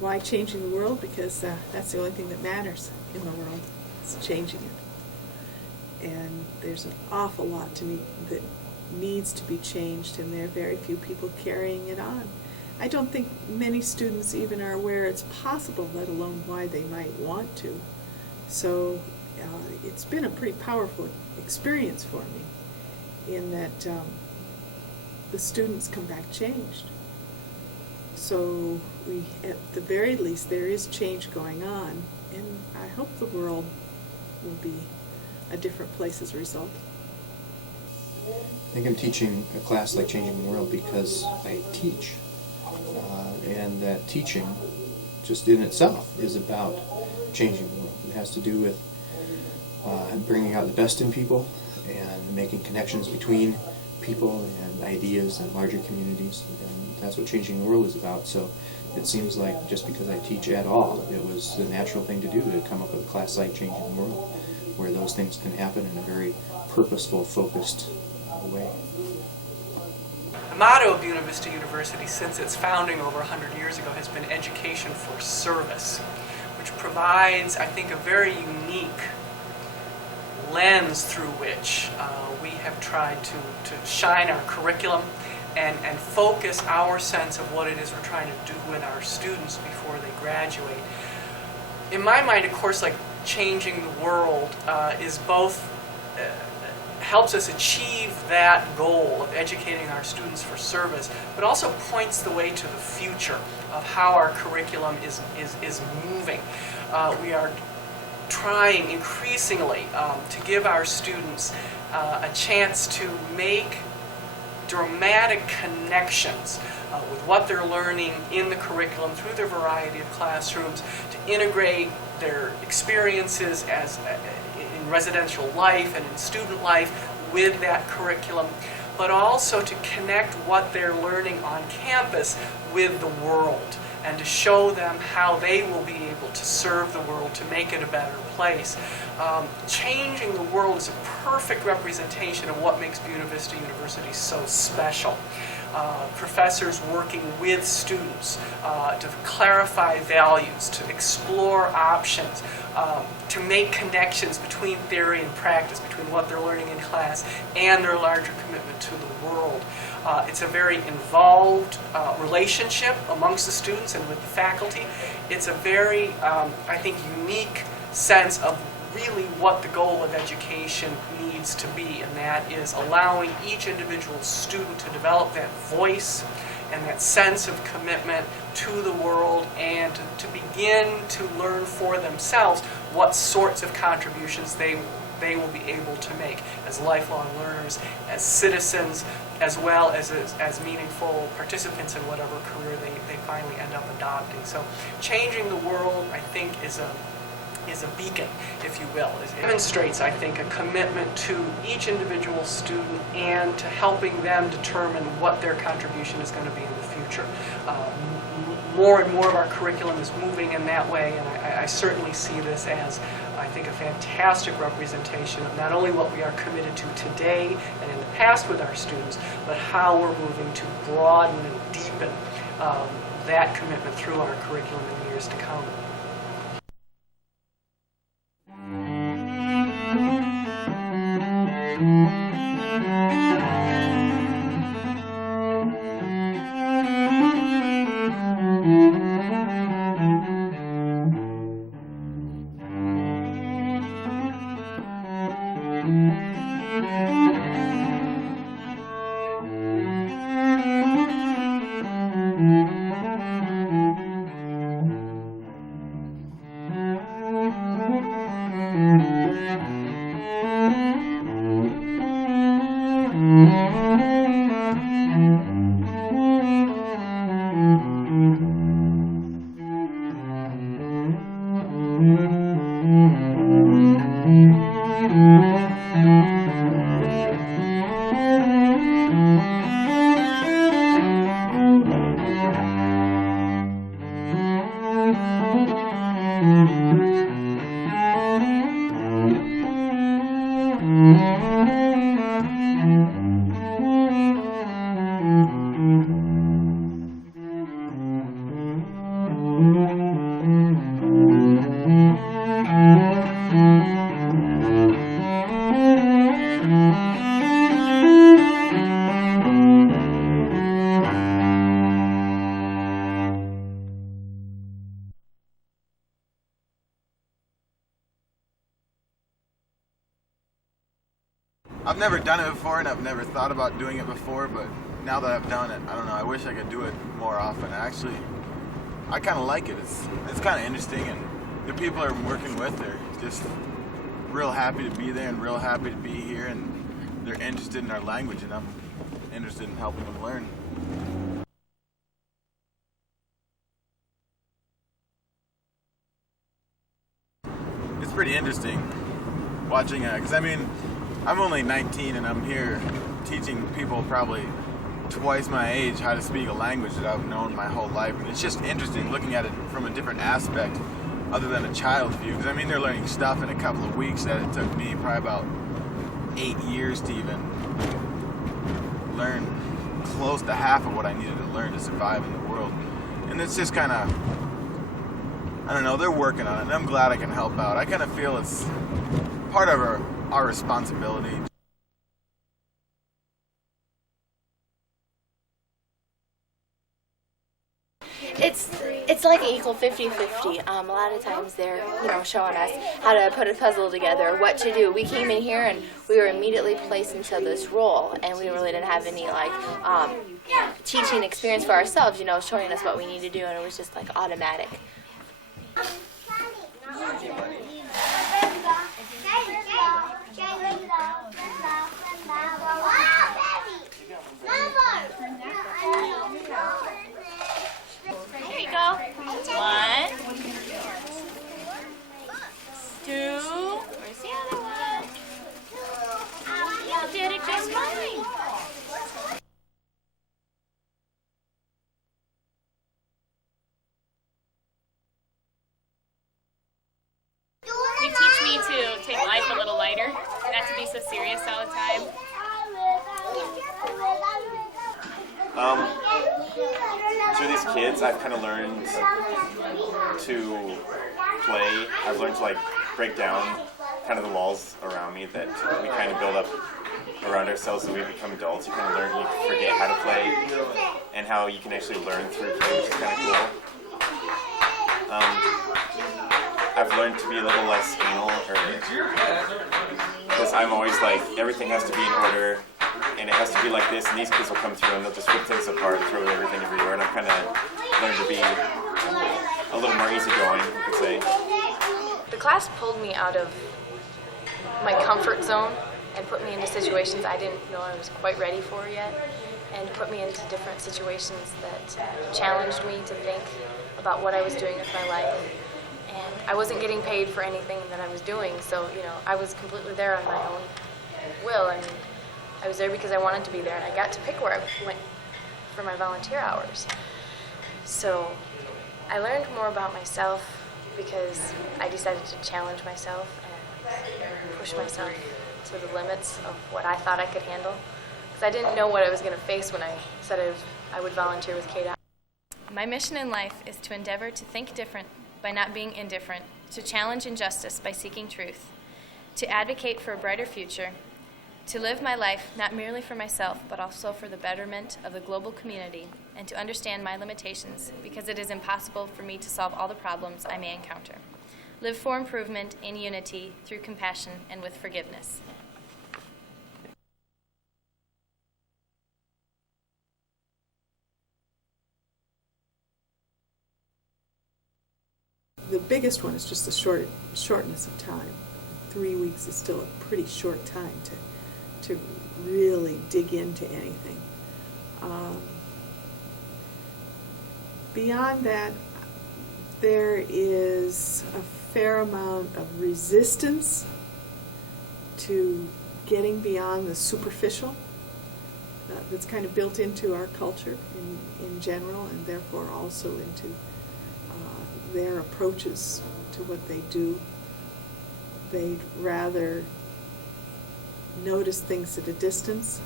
Why changing the world? Because that's the only thing that matters in the world, is changing it. And there's an awful lot that needs to be changed, and there are very few people carrying it on. I don't think many students even are aware it's possible, let alone why they might want to. So it's been a pretty powerful experience for me in that the students come back changed. So at the very least, there is change going on, and I hope the world will be a different place as a result. I think I'm teaching a class like Changing the World because I teach, and that teaching just in itself is about changing the world. It has to do with bringing out the best in people and making connections between people and ideas and larger communities, and that's what Changing the World is about. So it seems like just because I teach at all, it was the natural thing to do to come up with a class like Changing the World, where those things can happen in a very purposeful, focused way. The motto of Buena Vista University since its founding over 100 years ago has been education for service, which provides, I think, a very unique lens through which we have tried to shine our curriculum and focus our sense of what it is we're trying to do with our students before they graduate. In my mind, of course, like Changing the World is both helps us achieve that goal of educating our students for service, but also points the way to the future of how our curriculum is moving. We are trying increasingly to give our students a chance to make dramatic connections with what they're learning in the curriculum through their variety of classrooms, to integrate their experiences as in residential life and in student life with that curriculum, but also to connect what they're learning on campus with the world and to show them how they will be able to serve the world to make it a better place. Changing the World is a perfect representation of what makes Buena Vista University so special. Professors working with students to clarify values, to explore options, to make connections between theory and practice, between what they're learning in class and their larger commitment to the world. It's a very involved relationship amongst the students and with the faculty. It's a very, I think, unique sense of really what the goal of education needs to be, and that is allowing each individual student to develop that voice and that sense of commitment to the world and to begin to learn for themselves what sorts of contributions they will be able to make as lifelong learners, as citizens, as well as meaningful participants in whatever career they finally end up adopting. So Changing the World, I think, is a beacon, if you will. It demonstrates, I think, a commitment to each individual student and to helping them determine what their contribution is going to be in the future. More and more of our curriculum is moving in that way, and I certainly see this as, I think, a fantastic representation of not only what we are committed to today and in the past with our students, but how we're moving to broaden and deepen that commitment through our curriculum in the years to come. I've never done it before, and I've never thought about doing it before, but now that I've done it, I don't know, I wish I could do it more often. Actually, I kind of like it. It's kind of interesting, and the people I'm working with are just real happy to be there and real happy to be here, and they're interested in our language, and I'm interested in helping them learn. It's pretty interesting watching, because I mean, I'm only 19 and I'm here teaching people probably twice my age how to speak a language that I've known my whole life. And it's just interesting looking at it from a different aspect other than a child's view. Because I mean, they're learning stuff in a couple of weeks that it took me probably about 8 years to even learn close to half of what I needed to learn to survive in the world. And it's just kind of, I don't know, they're working on it, and I'm glad I can help out. I kind of feel it's part of our responsibility. It's like an equal 50-50. A lot of times they're, showing us how to put a puzzle together, what to do. We came in here and we were immediately placed into this role, and we really didn't have any teaching experience for ourselves, showing us what we need to do, and it was just like automatic. Here you go. 1, 2. Where's the other one? You did it just fine. You teach me to take life a little lighter, not to be so serious all the time. Through these kids, I've kind of learned to play. I've learned to break down kind of the walls around me that we kind of build up around ourselves as we become adults. You kind of learn, you forget how to play and how you can actually learn through play, which is kind of cool. I've learned to be a little less anal, because I'm always like, everything has to be in order, and it has to be like this, and these kids will come through and they'll just rip things apart and throw everything everywhere, and I've kind of learned to be a little more easygoing, you could say. The class pulled me out of my comfort zone and put me into situations I didn't know I was quite ready for yet, and put me into different situations that challenged me to think about what I was doing with my life. And I wasn't getting paid for anything that I was doing, so I was completely there on my own will, and I was there because I wanted to be there, and I got to pick where I went for my volunteer hours. So I learned more about myself because I decided to challenge myself and push myself to the limits of what I thought I could handle, because I didn't know what I was going to face when I said I would volunteer with KDOT. My mission in life is to endeavor to think different by not being indifferent, to challenge injustice by seeking truth, to advocate for a brighter future, to live my life not merely for myself but also for the betterment of the global community, and to understand my limitations because it is impossible for me to solve all the problems I may encounter. Live for improvement in unity through compassion and with forgiveness. The biggest one is just the shortness of time. 3 weeks is still a pretty short time to really dig into anything. Beyond that, there is a fair amount of resistance to getting beyond the superficial that's kind of built into our culture in general, and therefore also into their approaches to what they do. They'd rather notice things at a distance.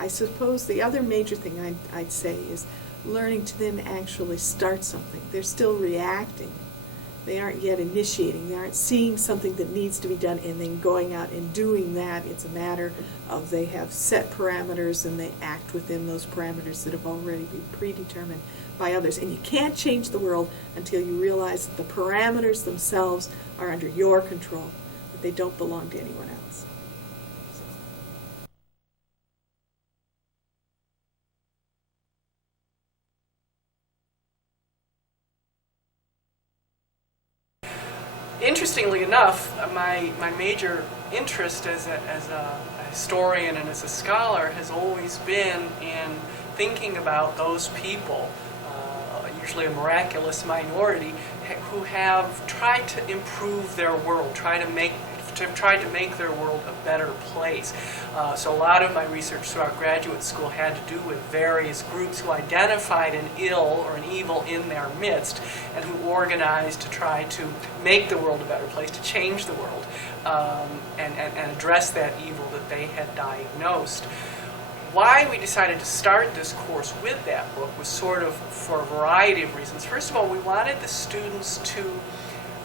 I suppose the other major thing I'd say is learning to then actually start something. They're still reacting. They aren't yet initiating. They aren't seeing something that needs to be done and then going out and doing that. It's a matter of they have set parameters and they act within those parameters that have already been predetermined by others. And you can't change the world until you realize that the parameters themselves are under your control, that they don't belong to anyone else. Interestingly enough, my major interest as a historian and as a scholar has always been in thinking about those people, usually a miraculous minority, who have tried to improve their world, tried to make their world a better place. So a lot of my research throughout graduate school had to do with various groups who identified an ill or an evil in their midst and who organized to try to make the world a better place, to change the world, and address that evil that they had diagnosed. Why we decided to start this course with that book was sort of for a variety of reasons. First of all, we wanted the students to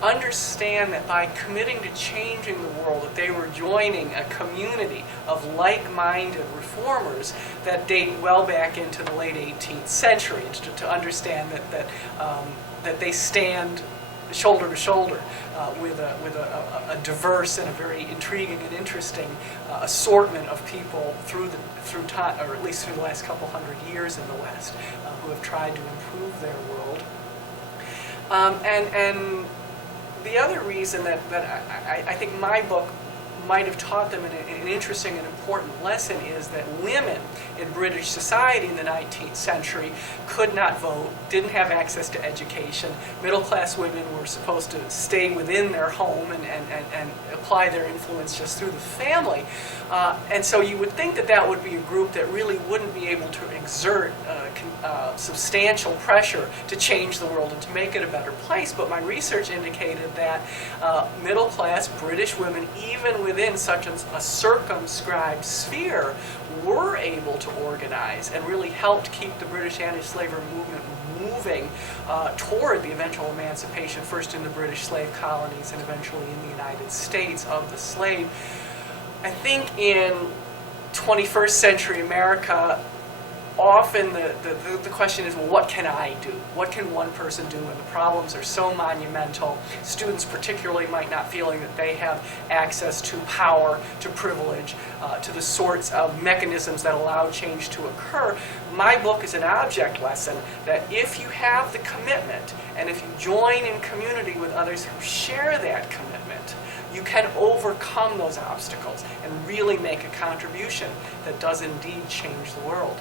understand that by committing to changing the world, that they were joining a community of like-minded reformers that date well back into the late 18th century, to understand that they stand shoulder to shoulder with a diverse and a very intriguing and interesting assortment of people through time, or at least through the last couple hundred years in the West, who have tried to improve their world. And the other reason that I think my book might have taught them an interesting and important lesson is that women in British society in the 19th century could not vote, didn't have access to education. Middle-class women were supposed to stay within their home and apply their influence just through the family. And so you would think that that would be a group that really wouldn't be able to exert substantial pressure to change the world and to make it a better place. But my research indicated that middle-class British women, even within such a circumscribed sphere, were able to organize and really helped keep the British anti-slavery movement moving toward the eventual emancipation, first in the British slave colonies and eventually in the United States, of the slave. I think in 21st century America, often the question is, well, what can I do? What can one person do when the problems are so monumental? Students particularly might not feeling that they have access to power, to privilege, to the sorts of mechanisms that allow change to occur. My book is an object lesson that if you have the commitment and if you join in community with others who share that commitment, you can overcome those obstacles and really make a contribution that does indeed change the world.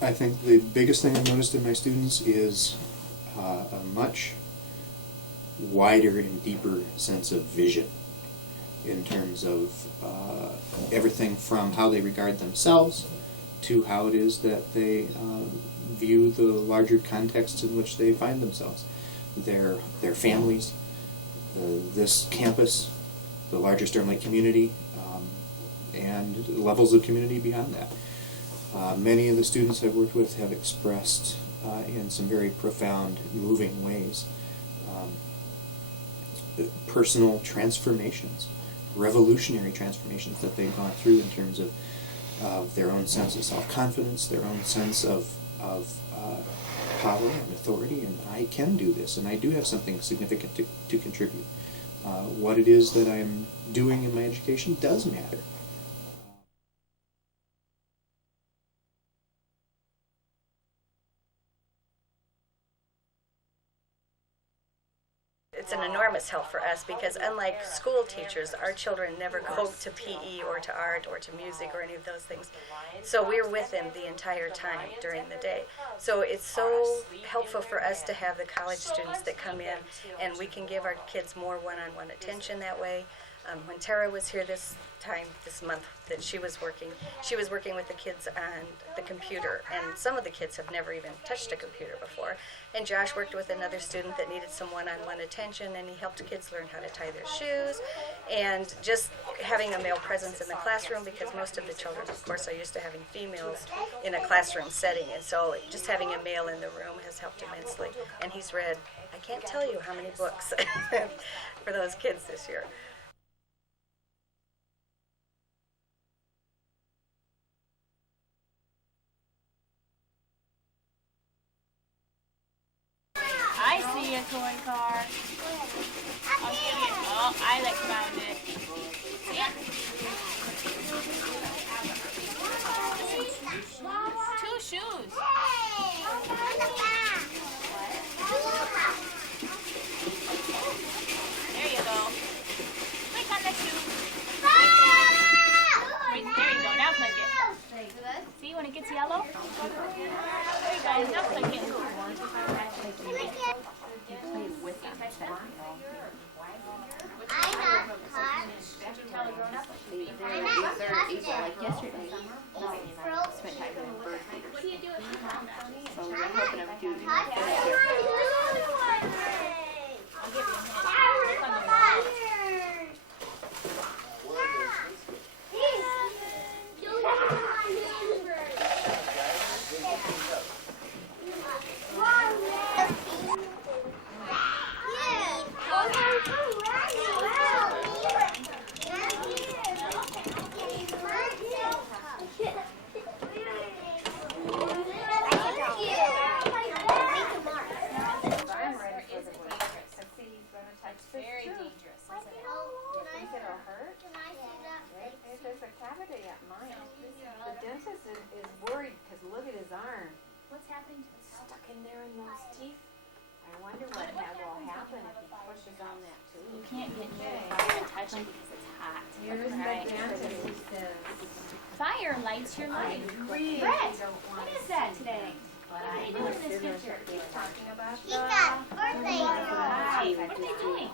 I think the biggest thing I've noticed in my students is a much wider and deeper sense of vision in terms of everything from how they regard themselves to how it is that they view the larger contexts in which they find themselves. Their families, this campus, the larger Stern Lake community, and levels of community beyond that. Many of the students I've worked with have expressed in some very profound, moving ways personal transformations, revolutionary transformations that they've gone through in terms of their own sense of self-confidence, their own sense of power and authority, and I can do this, and I do have something significant to contribute. What it is that I'm doing in my education does matter. it's an enormous help for us because unlike school teachers, our children never go to PE or to art or to music or any of those things. So we're with them the entire time during the day. So it's so helpful for us to have the college students that come in, and we can give our kids more one-on-one attention that way. When Tara was here this month that she was working with the kids on the computer, and some of the kids have never even touched a computer before. And Josh worked with another student that needed some one-on-one attention, and he helped the kids learn how to tie their shoes, and just having a male presence in the classroom, because most of the children, of course, are used to having females in a classroom setting, and so just having a male in the room has helped immensely. And he's read, I can't tell you how many books for those kids this year. I see a toy car. I'll give you. Oh, Alex found it. See it? Two shoes. There you go. Click on the shoe. Wait, there you go. Now click it. See when it gets yellow? There you go. Now click it. Like yesterday, Molly and I spent time doing bird feeders. What do you do at home? So we're helping them do I'll give you a hint. Click on the wall. Very dangerous, isn't it? It'll hurt. If there's a cavity at mine, the dentist is worried because look at his arm. What's happening to the Stuck in there in those teeth. I wonder what will happen if he pushes on that tooth. You can't get near the fire and touch it because it's hot. Here's Right. the dentist, he says. Fire lights your life. Really Brett, don't want what is that today? But What are you doing in this picture? talking about He's got birthday. What are they doing?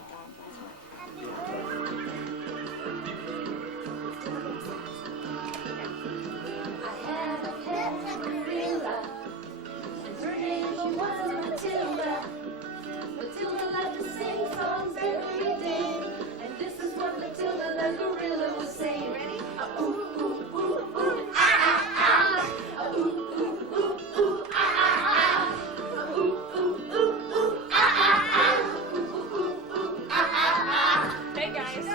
Hey guys.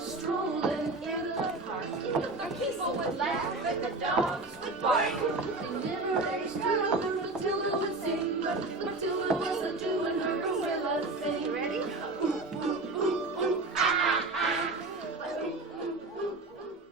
Strolling in the park, the people would laugh and the dogs would bark. They never understood a word Matilda would sing, but Matilda wasn't doing her gorilla thing. Ready? Ooh, ooh, ooh, ooh, ah, ah, ah. Ooh, ooh, ooh, ooh.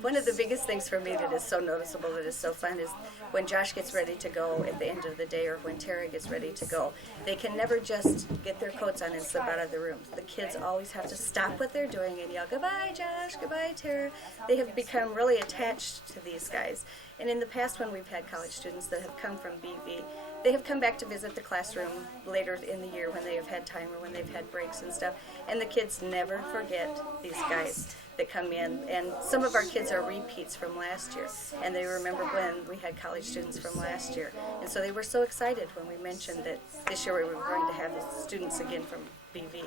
One of the biggest things for me that is so noticeable, that is so fun, is when Josh gets ready to go at the end of the day, or when Tara gets ready to go. They can never just get their coats on and slip out of the room. The kids always have to stop what they're doing and yell, "Goodbye, Josh, goodbye, Tara." They have become really attached to these guys. And in the past, when we've had college students that have come from BV, they have come back to visit the classroom later in the year when they have had time or when they've had breaks and stuff. And the kids never forget these guys that come in. And some of our kids are repeats from last year. And they remember when we had college students from last year. And so they were so excited when we mentioned that this year we were going to have the students again from BV.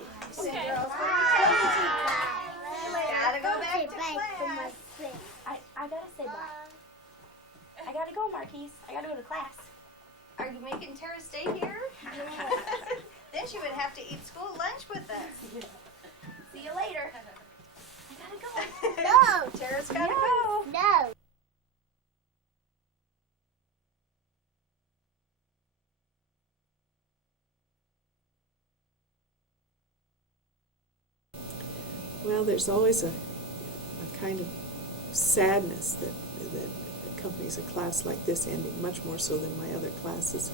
Gotta go back to class. I gotta say bye. I gotta go, Marquise. I gotta go to class. Are you making Tara stay here? Then she would have to eat school lunch with us. See you later. I gotta go. No, Tara's gotta go. No. Well, there's always a kind of sadness that accompanies a class like this ending, much more so than my other classes.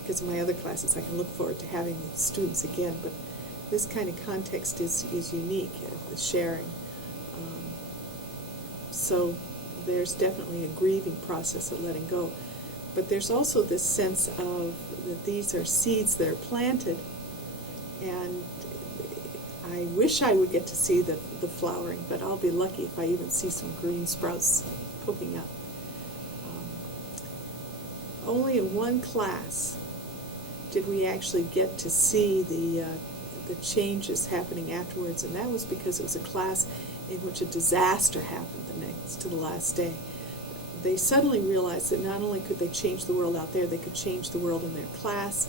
Because in my other classes I can look forward to having the students again, but this kind of context is unique, the sharing. So there's definitely a grieving process of letting go. But there's also this sense of that these are seeds that are planted, and I wish I would get to see the flowering, but I'll be lucky if I even see some green sprouts poking up. Only in one class did we actually get to see the changes happening afterwards, and that was because it was a class in which a disaster happened the next to the last day. They suddenly realized that not only could they change the world out there, they could change the world in their class.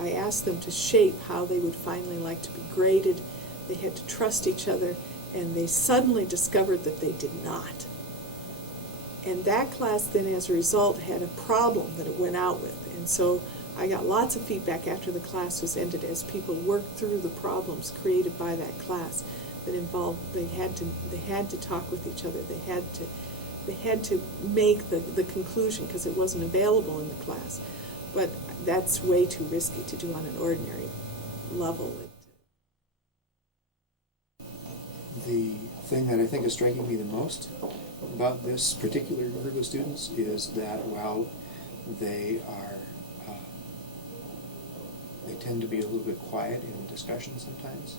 I asked them to shape how they would finally like to be graded. They had to trust each other, and they suddenly discovered that they did not. And that class then, as a result, had a problem that it went out with. And so I got lots of feedback after the class was ended as people worked through the problems created by that class that involved they had to talk with each other. They had to make the conclusion because it wasn't available in the class. But that's way too risky to do on an ordinary level. The thing that I think is striking me the most about this particular group of students is that while they tend to be a little bit quiet in discussion sometimes,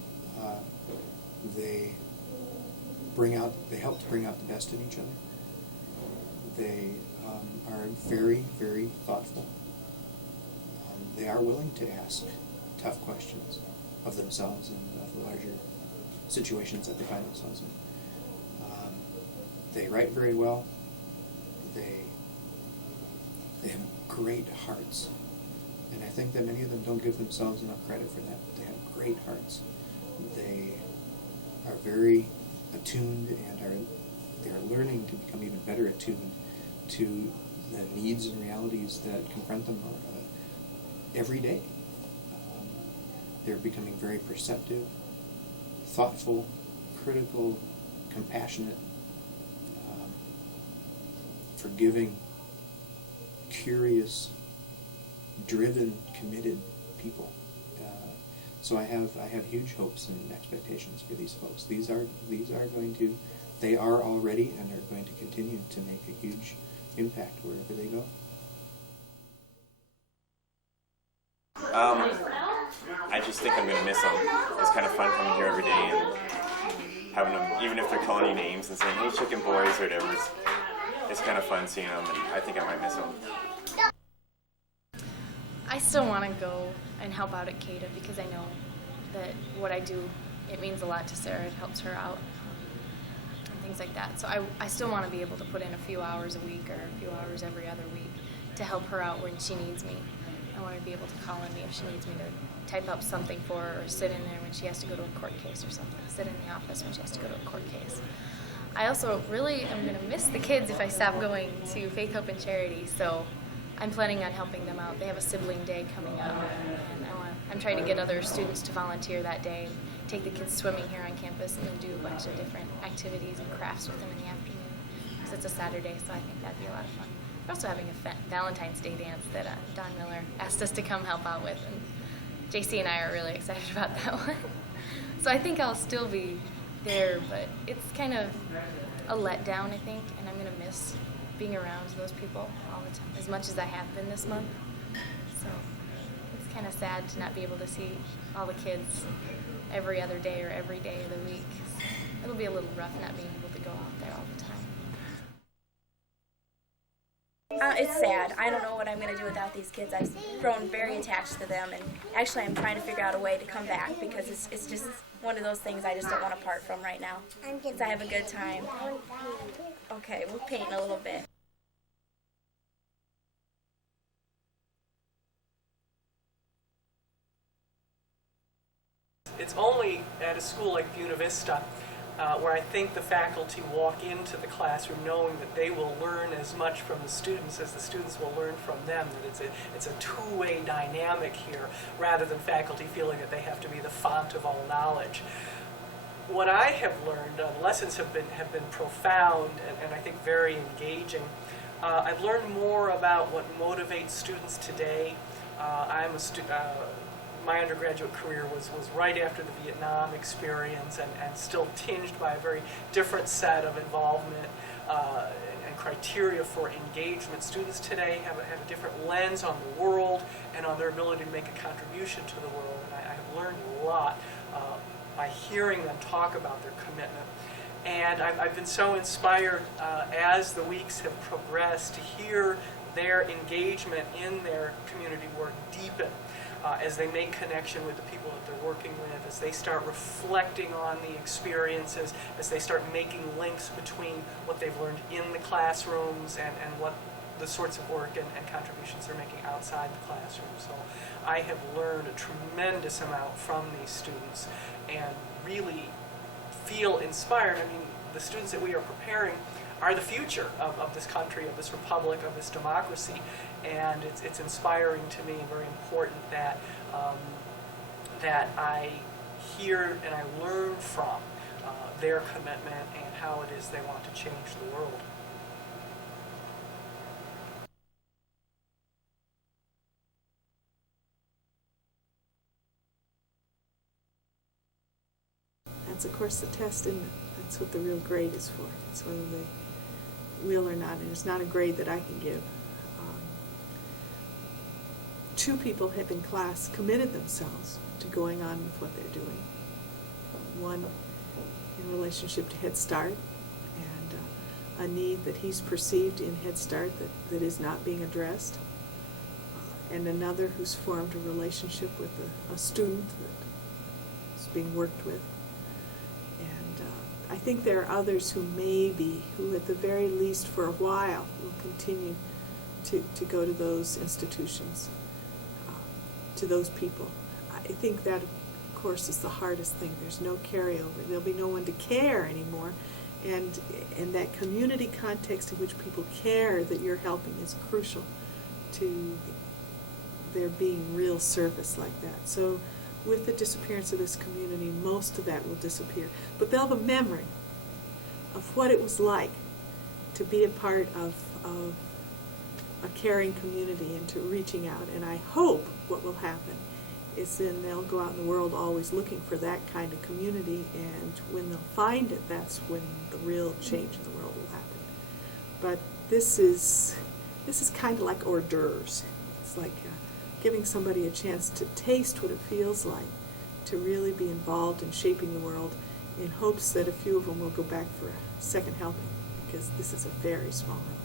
they help to bring out the best in each other. They are very, very thoughtful. They are willing to ask tough questions of themselves and of the larger situations that they find themselves in. They write very well. They have great hearts. And I think that many of them don't give themselves enough credit for that. They have great hearts. They are very attuned and they are learning to become even better attuned to the needs and realities that confront them every day. They're becoming very perceptive, thoughtful, critical, compassionate, forgiving, curious, driven, committed people. So I have huge hopes and expectations for these folks. They are already and are going to continue to make a huge impact wherever they go. I just think I'm going to miss them. It's kind of fun coming here every day and having them, even if they're calling you names and saying, "Hey, chicken boys," or whatever. It's kind of fun seeing them, and I think I might miss them. I still want to go and help out at CADA because I know that what I do, it means a lot to Sarah. It helps her out and things like that. So I still want to be able to put in a few hours a week or a few hours every other week to help her out when she needs me. I want to be able to call on me if she needs me to type up something for her or sit in there when she has to go to a court case or something. Sit in the office when she has to go to a court case. I also really am going to miss the kids if I stop going to Faith, Hope, and Charity, so I'm planning on helping them out. They have a sibling day coming up, and I'm trying to get other students to volunteer that day, take the kids swimming here on campus, and then do a bunch of different activities and crafts with them in the afternoon, because it's a Saturday, so I think that'd be a lot of fun. We're also having a Valentine's Day dance that Don Miller asked us to come help out with, and JC and I are really excited about that one. So I think I'll still be there, but it's kind of a letdown, I think, and I'm going to miss being around those people all the time, as much as I have been this month. So it's kind of sad to not be able to see all the kids every other day or every day of the week. It'll be a little rough not being able to go out there all the time. It's sad. I don't know what I'm going to do without these kids. I've grown very attached to them, and actually I'm trying to figure out a way to come back because it's just one of those things I just don't want to part from right now. Because I have a good time. Okay, we'll paint a little bit. It's only at a school like Buena Vista where I think the faculty walk into the classroom knowing that they will learn as much from the students as the students will learn from them, that it's a two-way dynamic here rather than faculty feeling that they have to be the font of all knowledge. what I have learned, the lessons have been profound and I think very engaging. I've learned more about what motivates students today. My undergraduate career was right after the Vietnam experience and still tinged by a very different set of involvement and criteria for engagement. Students today have a different lens on the world and on their ability to make a contribution to the world. And I have learned a lot by hearing them talk about their commitment. And I've been so inspired as the weeks have progressed to hear their engagement in their community work deepen as they make connection with the people that they're working with, as they start reflecting on the experiences, as they start making links between what they've learned in the classrooms and what the sorts of work and contributions they're making outside the classroom. So I have learned a tremendous amount from these students and really feel inspired. I mean, the students that we are preparing are the future of this country, of this republic, of this democracy, and it's inspiring to me and very important that that I hear and I learn from their commitment and how it is they want to change the world. That's, of course, the test, and that's what the real grade is for. It's whether they will or not, and it's not a grade that I can give. Two people have in class committed themselves to going on with what they're doing. One in relationship to Head Start and a need that he's perceived in Head Start that is not being addressed. And another who's formed a relationship with a student that is being worked with. And I think there are others who at the very least for a while, will continue to go to those institutions, to those people. I think that, of course, is the hardest thing. There's no carryover. There'll be no one to care anymore. And that community context in which people care that you're helping is crucial to there being real service like that. So with the disappearance of this community, most of that will disappear. But they'll have a memory of what it was like to be a part of a caring community and to reaching out. And I hope what will happen is then they'll go out in the world always looking for that kind of community, and when they'll find it, that's when the real change in the world will happen. But this is kind of like hors d'oeuvres. It's like giving somebody a chance to taste what it feels like to really be involved in shaping the world, in hopes that a few of them will go back for a second helping, because this is a very small helping.